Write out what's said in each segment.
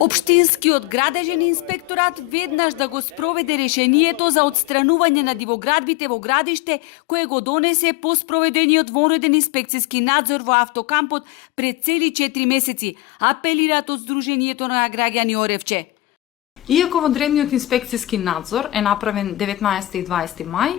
Општинскиот градежен инспекторат веднаш да го спроведе решението за отстранување на дивоградбите во градиште, кое го донесе по спроведениот вонреден инспекцијски надзор во автокампот пред цели 4 месеци, апелираат од Сдруженијето на граѓани Оревче. Иако вонредниот инспекцијски надзор е направен 19 и 20 мај,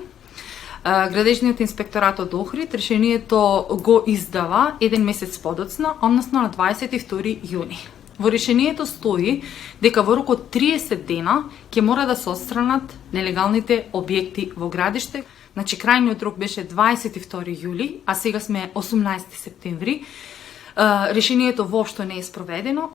Градежниот инспекторат од Охрид решението го издава еден месец подоцна, односно на 22 јуни. Во решението стои дека во рок од 30 дена ќе мора да се отстранат нелегалните објекти во градиште. Значи крајниот рок беше 22 јули, а сега сме 18 септември. Решението воопшто не е спроведено.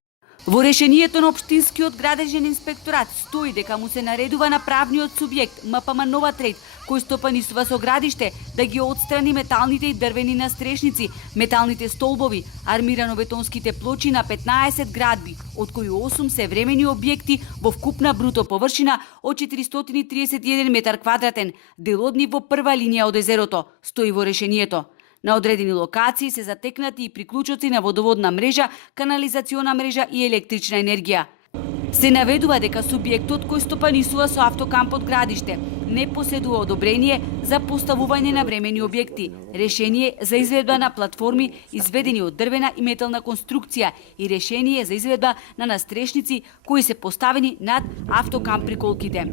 Во решението на Општинскиот градежен инспекторат стои дека му се наредува на правниот субјект МПМ Нова Трейд, кој стопанисува со градиште, да ги отстрани металните и дрвени настрешници, металните столбови, армирано-бетонските плочи на 15 градби, од кои 8 се времени објекти во вкупна бруто површина од 431 метар квадратен, дел од нив во прва линија од езерото, стои во решението. На одредени локации се затекнати и приклучоци на водоводна мрежа, канализациона мрежа и електрична енергија. Се наведува дека субјектот кој стопанисува со автокампот градиште не поседува одобрение за поставување на времени објекти, решение за изведба на платформи изведени од дрвена и метална конструкција и решение за изведба на настрешници кои се поставени над автокамп приколките.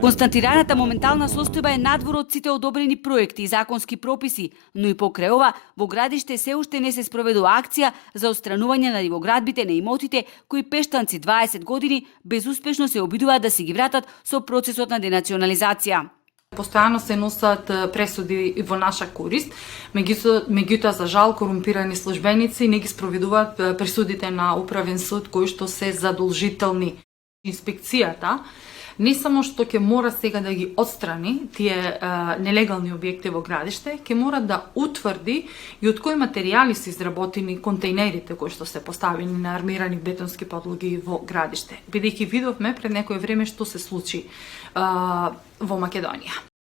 Констатираната моментална состојба е надвор од сите одобрени проекти и законски прописи, но и покрај ова во градиште се уште не се спроведува акција за отстранување на дивоградбите на имотите кои пештанци 20 години безуспешно се обидуваат да си ги вратат со процесот на денационализација. Постојано се носат пресуди во наша корист, меѓутоа за жал корумпирани службеници не ги спроведуваат пресудите на управен суд кои што се задолжителни. Инспекцијата не само што ќе мора сега да ги отстрани тие нелегални објекти во градиште, ќе мора да утврди и од кои материјали се изработени контејнерите кои што се поставени на армирани бетонски подлоги во градиште, бидејќи видовме пред некое време што се случи во Македонија.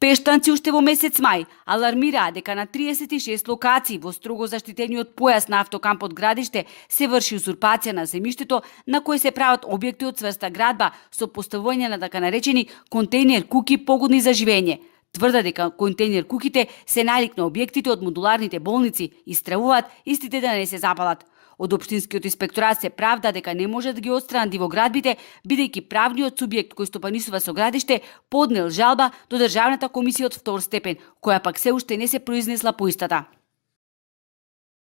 Пештанци уште во месец мај алармираа дека на 36 локации во строго заштитениот појас на автокампот градиште се врши узурпација на земјиштето на кој се прават објекти од цврста градба со поставување на така наречени контејнер куки погодни за живење. Тврда дека контејнер куките се налик на објектите од модуларните болници и стравуваат истите да не се запалат. Од Општинскиот инспекторат се правда дека не може да ги отстранат дивоградбите, бидејќи правниот субјект кој стопанисува со градиште поднел жалба до Државната комисија од втор степен, која пак се уште не се произнесла по истата.